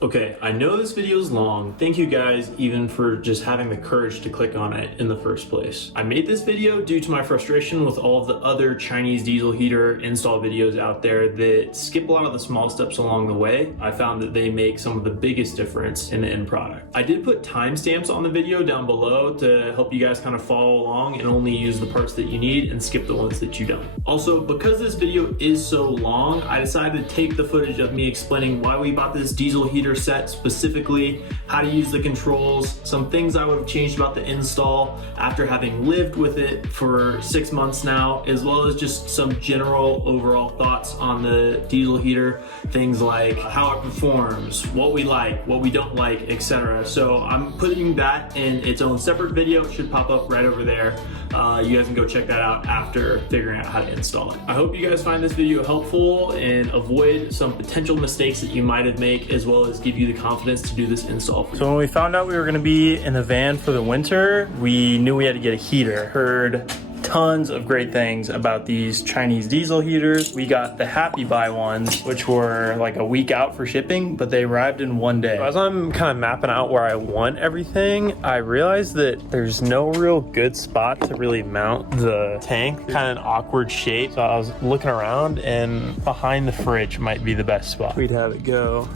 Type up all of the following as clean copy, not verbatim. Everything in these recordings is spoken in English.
Okay, I know this video is long. Thank you guys even for just having the courage to click on it in the first place. I made this video due to my frustration with all of the other Chinese diesel heater install videos out there that skip a lot of the small steps along the way. I found that they make some of the biggest difference in the end product. I did put timestamps on the video down below to help you guys kind of follow along and only use the parts that you need and skip the ones that you don't. Also, because this video is so long, I decided to take the footage of me explaining why we bought this diesel heater set specifically, how to use the controls, some things I would have changed about the install after having lived with it for 6 months now, as well as just some general overall thoughts on the diesel heater, things like how it performs, what we like, what we don't like, etc. So I'm putting that in its own separate video. It should pop up right over there. You guys can go check that out after figuring out how to install it. I hope you guys find this video helpful and avoid some potential mistakes that you might have made, as well as give you the confidence to do this install for you. So when we found out we were gonna be in the van for the winter, we knew we had to get a heater. Heard tons of great things about these Chinese diesel heaters. We got the Happybuy ones, which were like a week out for shipping, but they arrived in 1 day. So as I'm kind of mapping out where I want everything, I realized that there's no real good spot to really mount the tank. Kind of an awkward shape. So I was looking around, and behind the fridge might be the best spot. We'd have it go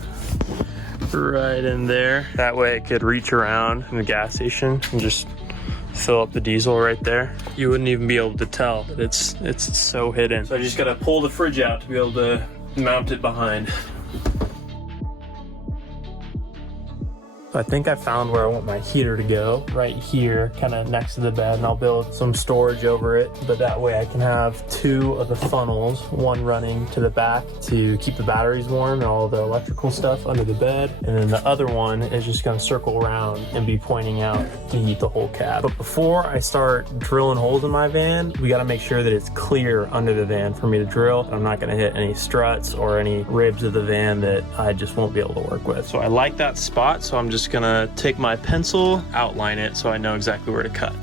right in there. That way it could reach around in the gas station and just fill up the diesel right there. You wouldn't even be able to tell that it's so hidden. So I just gotta pull the fridge out to be able to mount it behind. I think I found where I want my heater to go, right here, kind of next to the bed, and I'll build some storage over it, but that way I can have 2 of the funnels, one running to the back to keep the batteries warm and all the electrical stuff under the bed, and then the other one is just gonna circle around and be pointing out to heat the whole cab. But before I start drilling holes in my van, we gotta make sure that it's clear under the van for me to drill. I'm not gonna hit any struts or any ribs of the van that I just won't be able to work with. So I like that spot, so I'm just gonna take my pencil, outline it so I know exactly where to cut.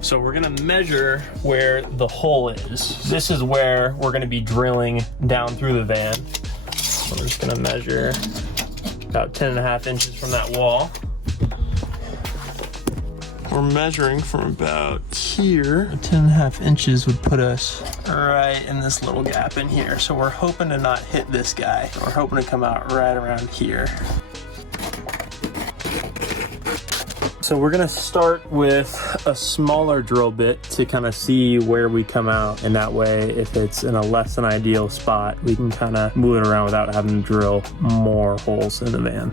So we're gonna measure where the hole is. This is where we're gonna be drilling down through the van. So we're just gonna measure about 10.5 inches from that wall. We're measuring from about here. 10.5 inches would put us right in this little gap in here. So we're hoping to not hit this guy. We're hoping to come out right around here. So we're gonna start with a smaller drill bit to kind of see where we come out. And that way, if it's in a less than ideal spot, we can kind of move it around without having to drill more holes in the van.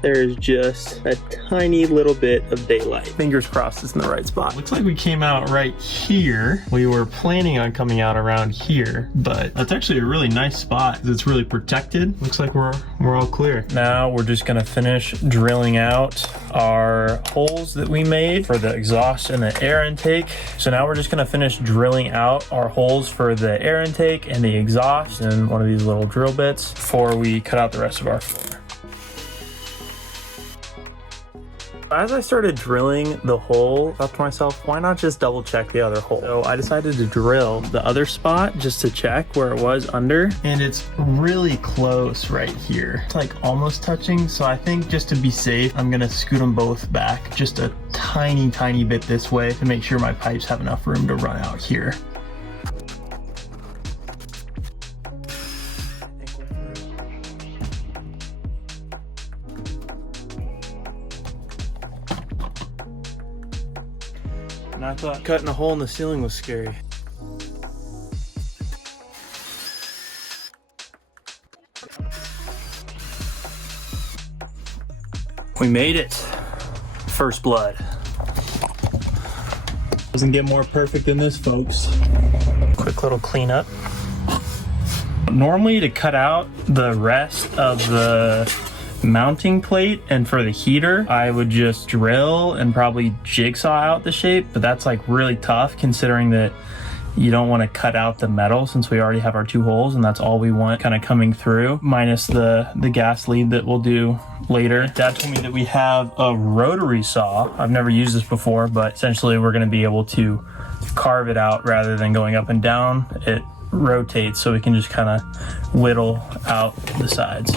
There's just a tiny little bit of daylight. Fingers crossed it's in the right spot. Looks like we came out right here. We were planning on coming out around here, but that's actually a really nice spot. It's really protected. Looks like we're all clear. Now we're just gonna finish drilling out our holes that we made for the exhaust and the air intake. So now we're just gonna finish drilling out our holes for the air intake and the exhaust in one of these little drill bits before we cut out the rest of our floor. As I started drilling the hole, I thought to myself, why not just double check the other hole? So I decided to drill the other spot just to check where it was under. And it's really close right here. It's like almost touching. So I think just to be safe, I'm gonna scoot them both back just a tiny bit this way to make sure my pipes have enough room to run out here. And I thought cutting a hole in the ceiling was scary. We made it. First blood. Doesn't get more perfect than this, folks. Quick little cleanup. Normally to cut out the rest of the mounting plate and for the heater, I would just drill and probably jigsaw out the shape, but that's like really tough considering that you don't want to cut out the metal since we already have our 2 holes, and that's all we want kind of coming through, minus the gas lead that we'll do later. Dad told me that we have a rotary saw. I've never used this before, but essentially we're going to be able to carve it out rather than going up and down. It rotates, so we can just kind of whittle out the sides.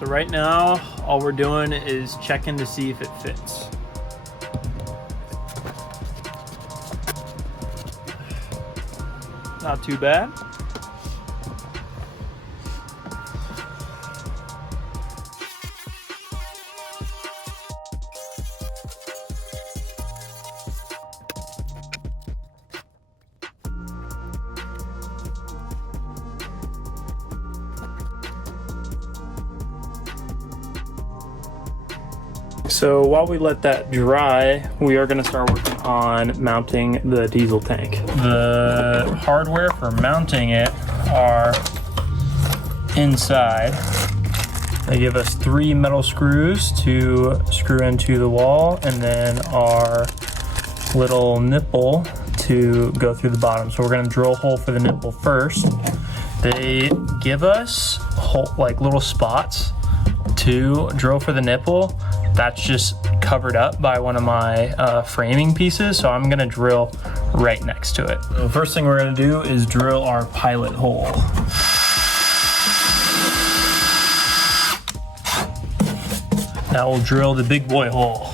So right now, all we're doing is checking to see if it fits. Not too bad. So while we let that dry, we are going to start working on mounting the diesel tank. The hardware for mounting it are inside. They give us 3 metal screws to screw into the wall, and then our little nipple to go through the bottom. So we're going to drill a hole for the nipple first. They give us like little spots to drill for the nipple. That's just covered up by one of my framing pieces, so I'm gonna drill right next to it. The first thing we're gonna do is drill our pilot hole. Now we'll drill the big boy hole.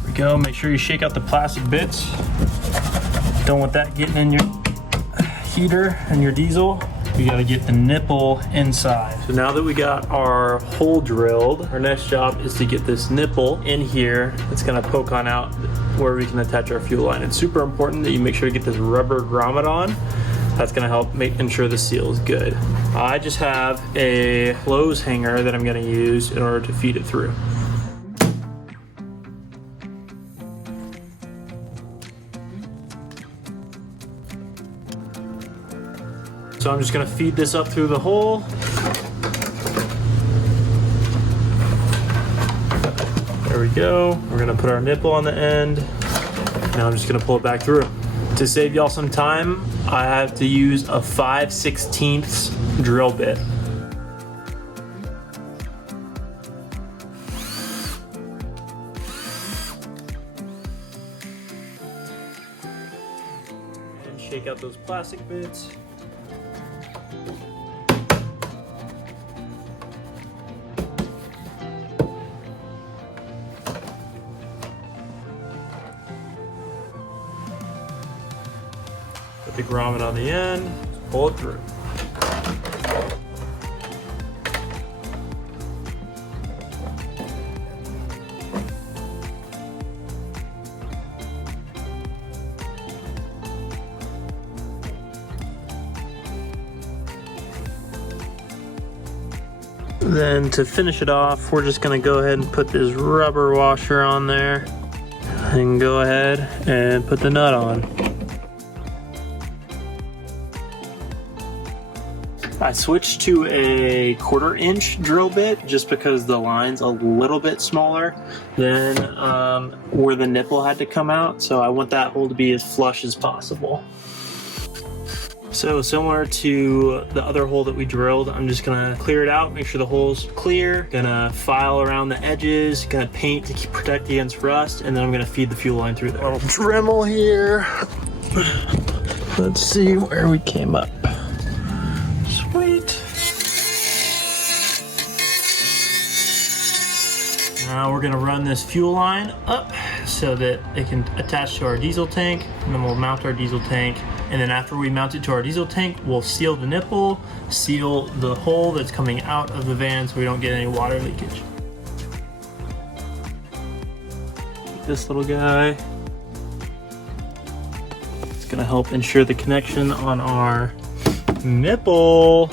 There we go. Make sure you shake out the plastic bits. Don't want that getting in your heater and your diesel. We gotta get the nipple inside. So now that we got our hole drilled, our next job is to get this nipple in here. It's gonna poke on out where we can attach our fuel line. It's super important that you make sure to get this rubber grommet on. That's gonna help ensure the seal is good. I just have a clothes hanger that I'm gonna use in order to feed it through. So I'm just gonna feed this up through the hole. There we go. We're gonna put our nipple on the end. Now I'm just gonna pull it back through. To save y'all some time, I have to use a 5/16 drill bit. And shake out those plastic bits. Put the grommet on the end, pull it through. Then to finish it off, we're just gonna go ahead and put this rubber washer on there and go ahead and put the nut on. I switched to a 1/4" drill bit just because the line's a little bit smaller than where the nipple had to come out, so I want that hole to be as flush as possible. So similar to the other hole that we drilled, I'm just gonna clear it out, make sure the hole's clear, gonna file around the edges, gonna paint to protect against rust, and then I'm gonna feed the fuel line through there. Little Dremel here. Let's see where we came up. Sweet. Now we're gonna run this fuel line up so that it can attach to our diesel tank, and then we'll mount our diesel tank. And then after we mount it to our diesel tank, we'll seal the nipple, seal the hole that's coming out of the van so we don't get any water leakage. This little guy, it's gonna help ensure the connection on our nipple.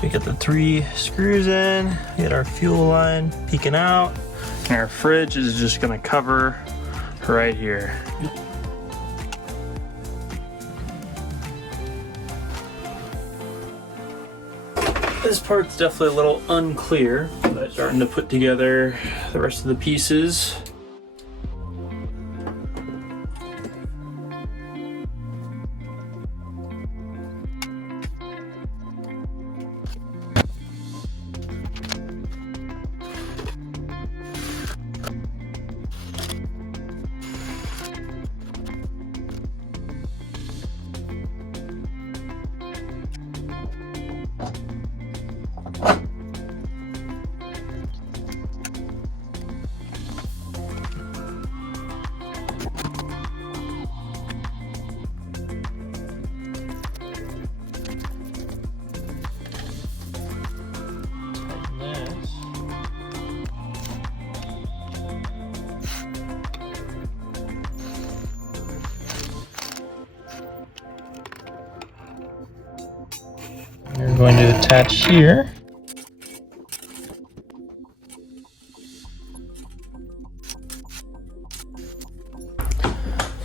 We get the 3 screws in, get our fuel line peeking out, and our fridge is just gonna cover right here. This part's definitely a little unclear, but I'm starting to put together the rest of the pieces. You're going to attach here.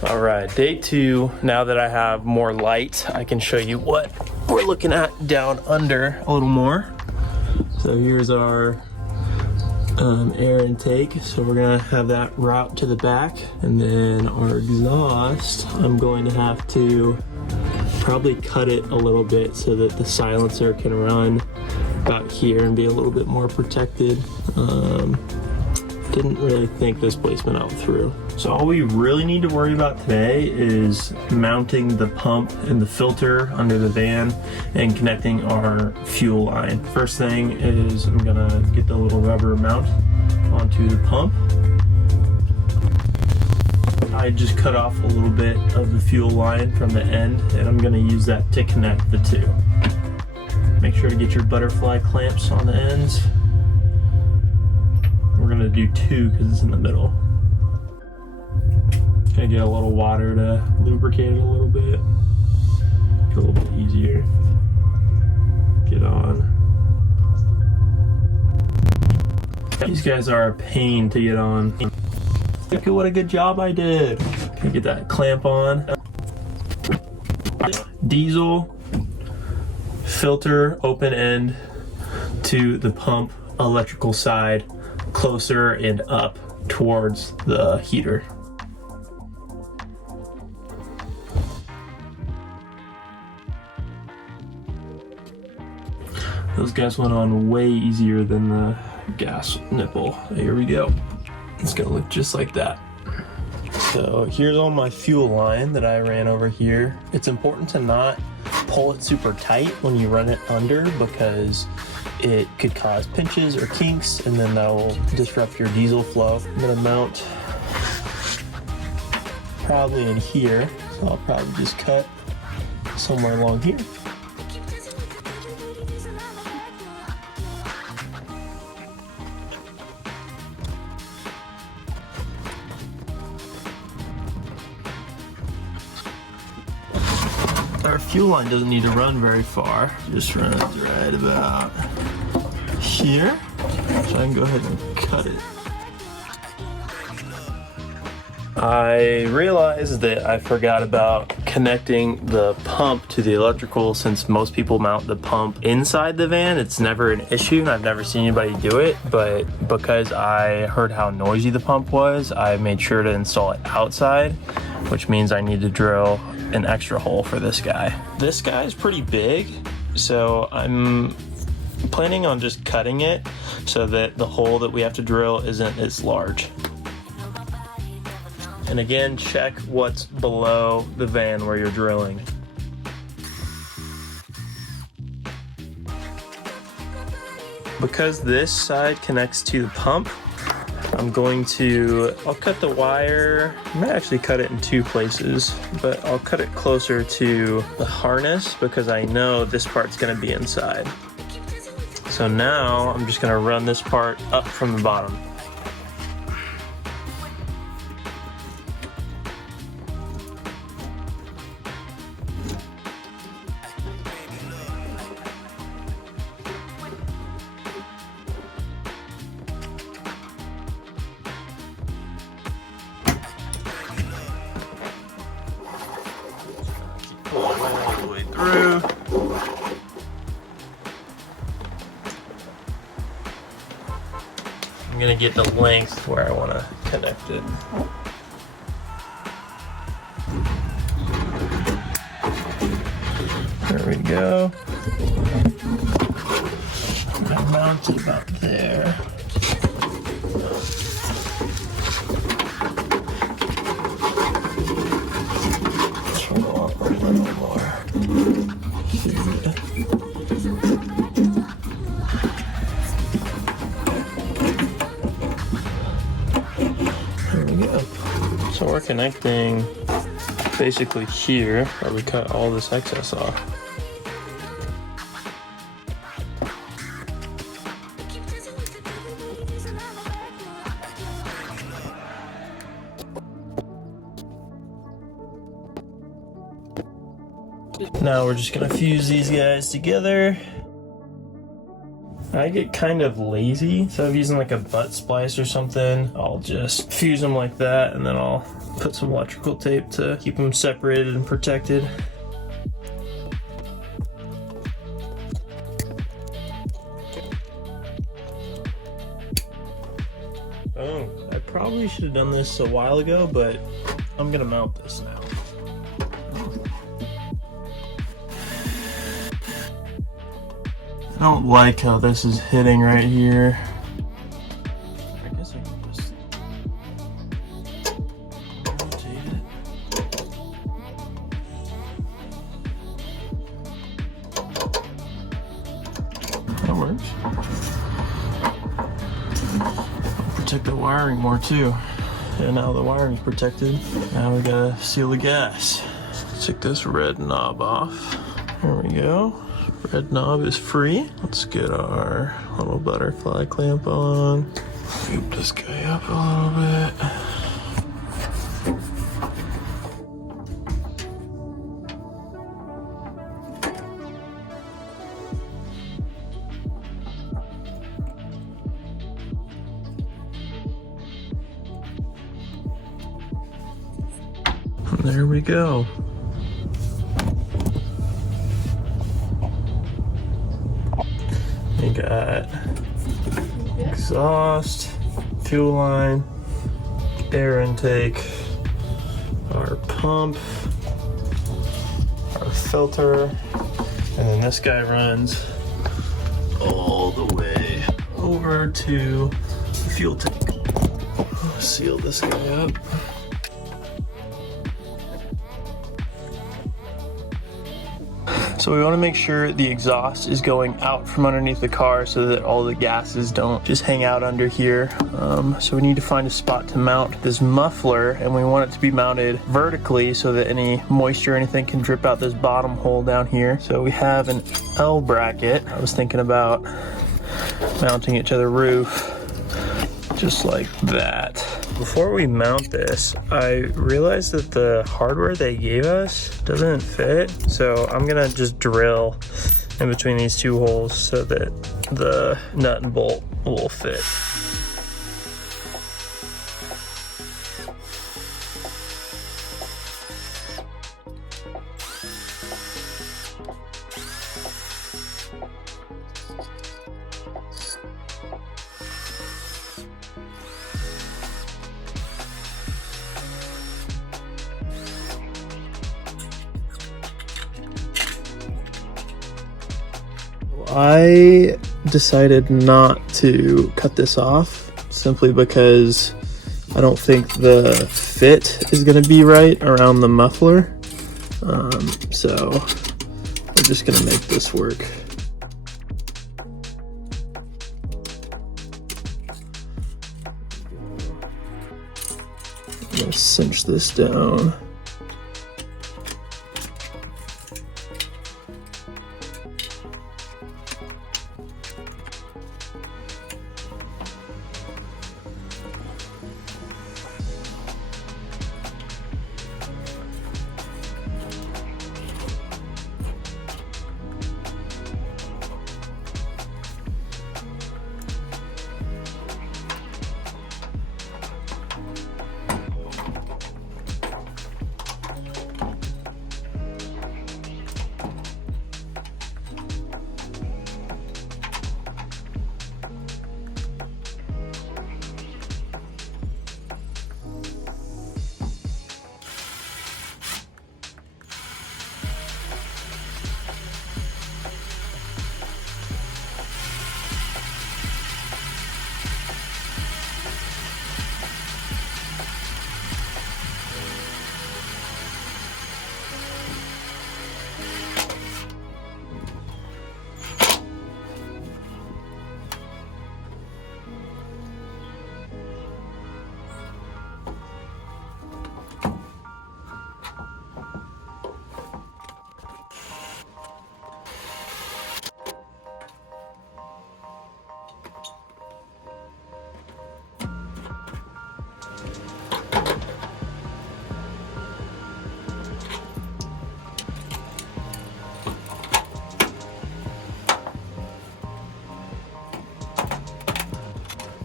All right, day 2. Now that I have more light, I can show you what we're looking at down under a little more. So here's our air intake. So we're gonna have that route to the back, and then our exhaust, I'm going to have to probably cut it a little bit so that the silencer can run about here and be a little bit more protected. Didn't really think this placement out through. So all we really need to worry about today is mounting the pump and the filter under the van and connecting our fuel line. First thing is I'm gonna get the little rubber mount onto the pump. I just cut off a little bit of the fuel line from the end, and I'm gonna use that to connect the two. Make sure to get your butterfly clamps on the ends. We're gonna do 2 because it's in the middle. Gonna get a little water to lubricate it a little bit. Get a little bit easier. Get on. These guys are a pain to get on. Look at what a good job I did. Can get that clamp on. Diesel, filter, open end to the pump, electrical side, closer and up towards the heater. Those guys went on way easier than the gas nipple. Here we go. It's gonna look just like that. So here's all my fuel line that I ran over here. It's important to not pull it super tight when you run it under because it could cause pinches or kinks, and then that will disrupt your diesel flow. I'm gonna mount probably in here, so I'll probably just cut somewhere along here. Our fuel line doesn't need to run very far. Just run it right about here. So I can go ahead and cut it I realized that I forgot about connecting the pump to the electrical. Since most people mount the pump inside the van, it's never an issue and I've never seen anybody do it. But because I heard how noisy the pump was, I made sure to install it outside, which means I need to drill an extra hole for this guy. This guy is pretty big, so I'm planning on just cutting it so that the hole that we have to drill isn't as large. And again, check what's below the van where you're drilling. Because this side connects to the pump, I'll cut the wire. I might actually cut it in 2 places, but I'll cut it closer to the harness because I know this part's gonna be inside. So now I'm just gonna run this part up from the bottom. Pull it all the way through. I'm gonna get the length where I want to connect it. There we go. I mount it about there. A little more. There we go. So we're connecting basically here where we cut all this excess off. Now we're just gonna fuse these guys together. I get kind of lazy, instead of using like a butt splice or something, I'll just fuse them like that and then I'll put some electrical tape to keep them separated and protected. Oh, I probably should have done this a while ago, but I'm gonna mount this now. I don't like how this is hitting right here. I guess I can just rotate it. That works. Protect the wiring more too. And now the wiring's protected. Now we gotta seal the gas. Let's take this red knob off. There we go. Red knob is free. Let's get our little butterfly clamp on. Scoop this guy up a little bit. And there we go. We got exhaust, fuel line, air intake, our pump, our filter, and then this guy runs all the way over to the fuel tank. Seal this guy up. So we want to make sure the exhaust is going out from underneath the car so that all the gases don't just hang out under here. So we need to find a spot to mount this muffler, and we want it to be mounted vertically so that any moisture or anything can drip out this bottom hole down here. So we have an L bracket. I was thinking about mounting it to the roof just like that. Before we mount this, I realized that the hardware they gave us doesn't fit. So I'm gonna just drill in between these 2 holes so that the nut and bolt will fit. I decided not to cut this off simply because I don't think the fit is going to be right around the muffler. So we're just going to make this work. I'm going to cinch this down.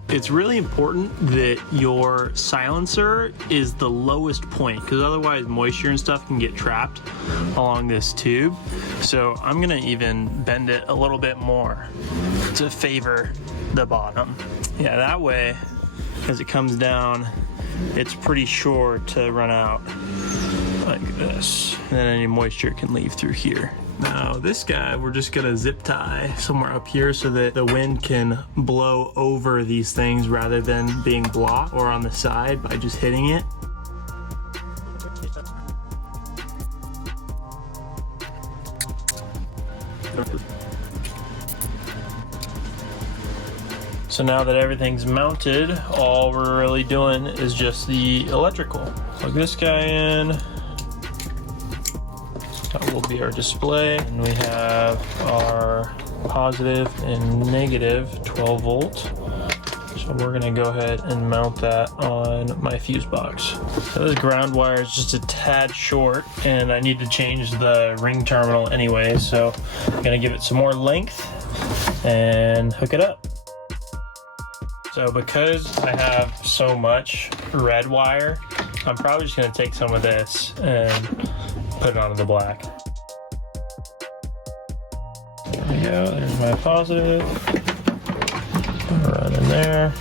It's really important that your silencer is the lowest point, because otherwise moisture and stuff can get trapped along this tube. So I'm gonna even bend it a little bit more to favor the bottom. Yeah, that way, as it comes down, it's pretty sure to run out like this. And then any moisture can leave through here. Now this guy, we're just gonna zip tie somewhere up here so that the wind can blow over these things rather than being blocked or on the side by just hitting it. So now that everything's mounted, all we're really doing is just the electrical. Plug this guy in. That will be our display, and we have our positive and negative 12 volt. So we're gonna go ahead and mount that on my fuse box. So this ground wire is just a tad short, and I need to change the ring terminal anyway, so I'm gonna give it some more length and hook it up. So because I have so much red wire, I'm probably just gonna take some of this and put it onto the black. There we go, there's my positive. Run in there.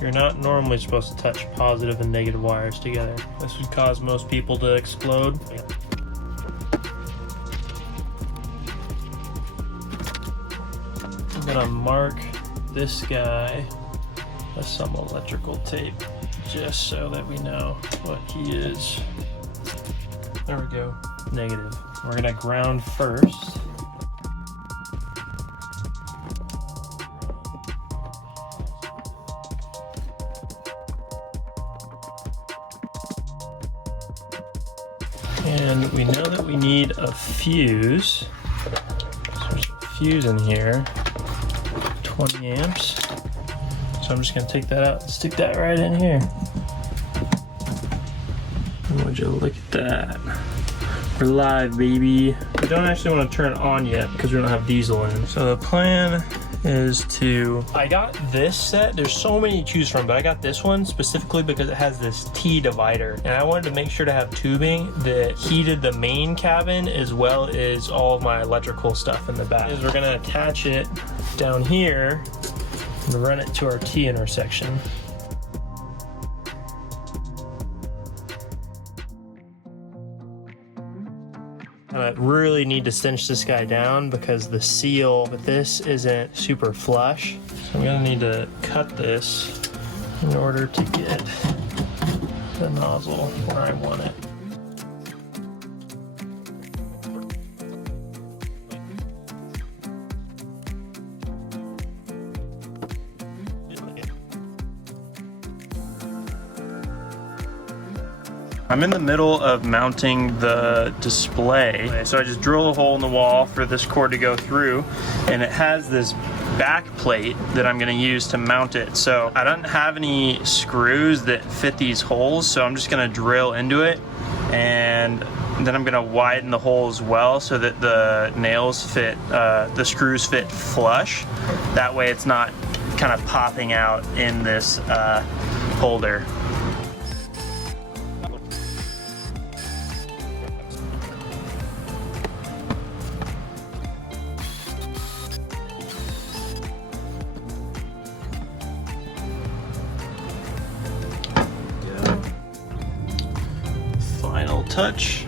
You're not normally supposed to touch positive and negative wires together. This would cause most people to explode. I'm gonna mark this guy with some electrical tape just so that we know what he is. There we go. Negative. We're gonna ground first. And we know that we need a fuse. So there's a fuse in here. 20 amps. So I'm just gonna take that out and stick that right in here. Would you look at that? We're live, baby. We don't actually want to turn it on yet because we don't have diesel in. So the plan is to, I got this set. There's so many to choose from, but I got this one specifically because it has this T divider. And I wanted to make sure to have tubing that heated the main cabin as well as all of my electrical stuff in the back. We're gonna attach it down here and run it to our T intersection. I really need to cinch this guy down because the seal with this isn't super flush. So I'm gonna need to cut this in order to get the nozzle where I want it. I'm in the middle of mounting the display. So I just drill a hole in the wall for this cord to go through, and it has this back plate that I'm gonna use to mount it. So I don't have any screws that fit these holes, so I'm just gonna drill into it, and then I'm gonna widen the hole as well so that the nails fit, the screws fit flush. That way it's not kind of popping out in this holder. Final touch.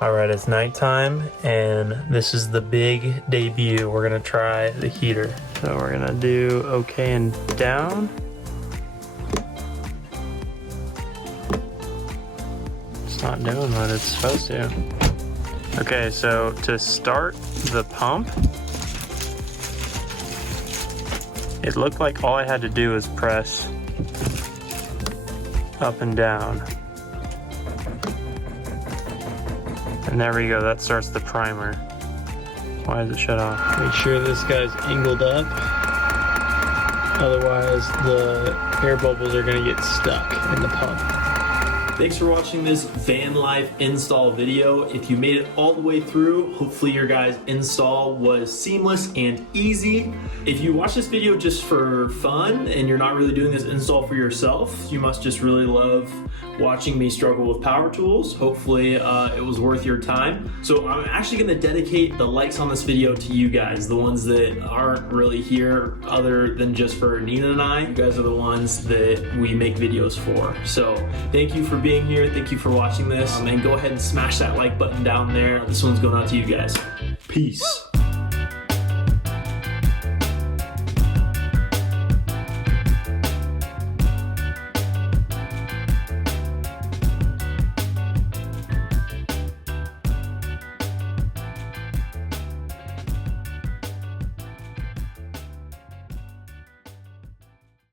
All right, it's nighttime, and this is the big debut. We're gonna try the heater. So we're gonna do okay and down. It's not doing what it's supposed to. Okay, so to start the pump, it looked like all I had to do was press up and down. And there we go, that starts the primer. Why is it shut off? Make sure this guy's angled up. Otherwise, the air bubbles are gonna get stuck in the pump. Thanks for watching this van life install video. If you made it all the way through, hopefully your guys' install was seamless and easy. If you watch this video just for fun and you're not really doing this install for yourself, you must just really love watching me struggle with power tools. Hopefully it was worth your time. So I'm actually gonna dedicate the likes on this video to you guys, the ones that aren't really here other than just for Nina and I. You guys are the ones that we make videos for. So thank you for being here. Thank you for watching this. And go ahead and smash that like button down there. This one's going out to you guys. Peace.